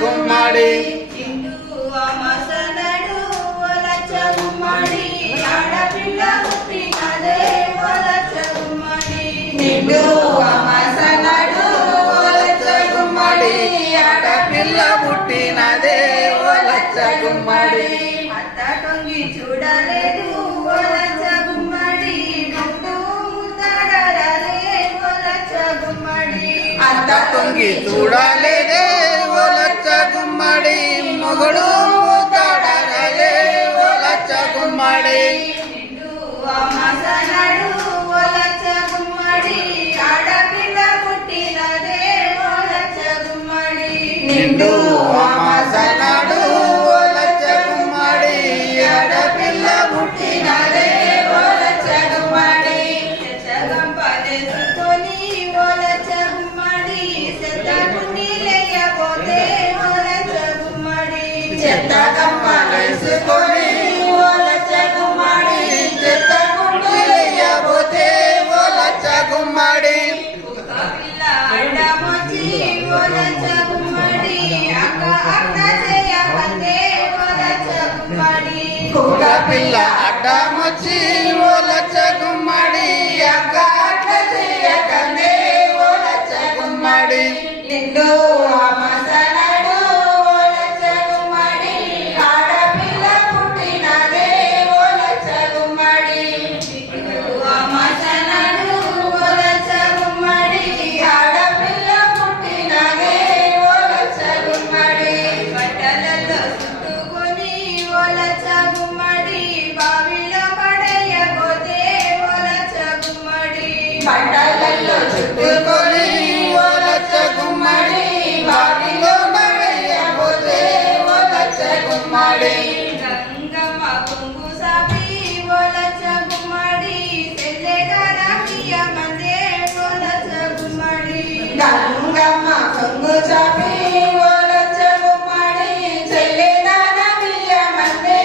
గుమ్మడి నిండు అమాసనడు ఓలచ్చ గుమ్మడి ఆడపిల్ల పుట్టినదే ఓలచ్చ గుమ్మడి నిండు అమాసనడు ఓలచ్చ గుమ్మడి ఆడపిల్ల పుట్టినదే ఓలచ్చ గుమ్మడి అత్త తొంగి చూడలేదు ఓలచ్చ గుమ్మడి గుండు ముద్దడలే ఓలచ్చ గుమ్మడి అత్త తొంగి చూడలేదే ఓలచ్చ గుమ్మడి మొగుడు ముద్దడలే ఓలచ్చ గుమ్మడి నిండు అమాసనడు ఓలచ్చ గుమ్మడి ఆడపిల్ల పుట్టినదే ఓలచ్చ గుమ్మడి నిండు అమాసనడు ఓలచ్చ గుమ్మడి ఆడపిల్ల పుట్టినదే ఓలచ్చ గుమ్మడి చెచ్చగంపలేసుకొని ఓలచ్చ గుమ్మడి చెత్తకుండి లేకపోతే ఓలచ్చ గుమ్మడి చెత్తగమ్మలేసుకొని ఓలచ్చ గుమ్మడి చెత్తకుండి లేయబోతే ఓలచ్చ గుమ్మడి కుక్క పిల్ల అడ్డమొచ్చి ఓలచ్చ గుమ్మడి అక్క అక్క చేయకందే ఓలచ్చ గుమ్మడి కుక్క పిల్ల అడ్డమొచ్చి ఓలచ్చ గుమ్మడి అక్క అట్ల చేయకనే ఓలచ్చ గుమ్మడి నిండు అమాసనడు ఓలచ్చ గుమ్మడి ఆడపిల్ల పుట్టినదే ఓలచ్చ గుమ్మడి నిండు అమాసనడు ఓలచ్చ గుమ్మడి ఆడపిల్ల పుట్టినదే ఓలచ్చ గుమ్మడి బట్టలల్లో చుట్టుకొని ఓలచ్చ గుమ్మడి బావిలో పడేయబోతే ఓలచ్చ గుమ్మడి బట్టలల్లో చుట్టుకొని ఓలచ్చ గుమ్మడి బావిలో పడేయబోతే ఓలచ్చ గుమ్మడి గంగమ్మ కొంగు సాపి ఓలచ్చ గుమ్మడి తెల్లెగరాకియ మందే ఓలచ్చ గుమ్మడి గంగమ్మ కొంగు చాపి ఓలచ్చ గుమ్మడి చెల్లెదాన బియ్యమందే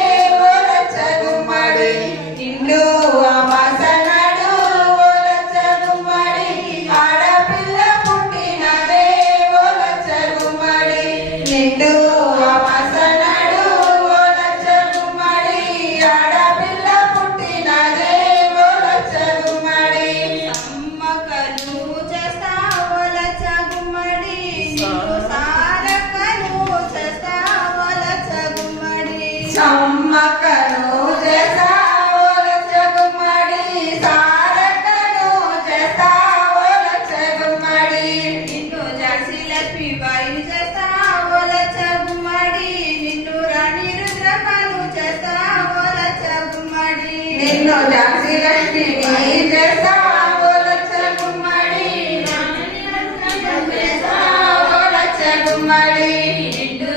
ఓలచ్చ గుమ్మడి నిండు అమాసనడు ఓలచ్చ గుమ్మడి ఆడపిల్ల పుట్టినదే ఓలచ్చ గుమ్మడి నిండు అమాసనడు ఓలచ్చ గుమ్మడి ఆడపిల్ల పుట్టినదే ఓలచ్చ గుమ్మడి సమ్మకను చేస్తా ఓలచ్చ గుమ్మడి నీకు సారకను చేస్తా ఓలచ్చ గుమ్మడి సమ్మక్కను చేసా ఓలచ్చ గుమ్మడి సారక్కను చేసా ఓలచ్చ గుమ్మడి నిన్ను జాన్సీ లక్ష్మీబాయి చేస్తా ఓలచ్చ గుమ్మడి నిన్ను రాణి రుద్రమ్మను చేస్తా ఓలచ్చ గుమ్మడి నిన్ను ఝాన్సీ లక్ష్మిని చేసా ఓలచ్చ గుమ్మడి చేసా ఓలచ్చ గుమ్మడి నిండు